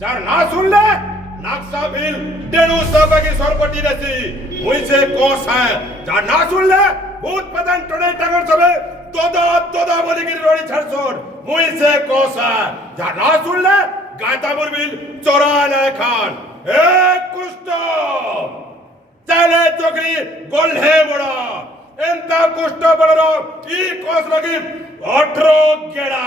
যার না শুনলে নাকশা বিল डेढ़ की सरपटी रसी मुझसे कोस है যার না শুনলে भूत पतन टोडे टांगर सबे তোদা বলি কি রড়ি ছাড়ছর মুইছে কোস है যার না শুনলে গাতাবুর বিল চোরানা খান এক কুষ্ট চলে চোকরি গোলহে বড়া এন্তা কুষ্ট বড় ই কোস লাগি 18 গেড়া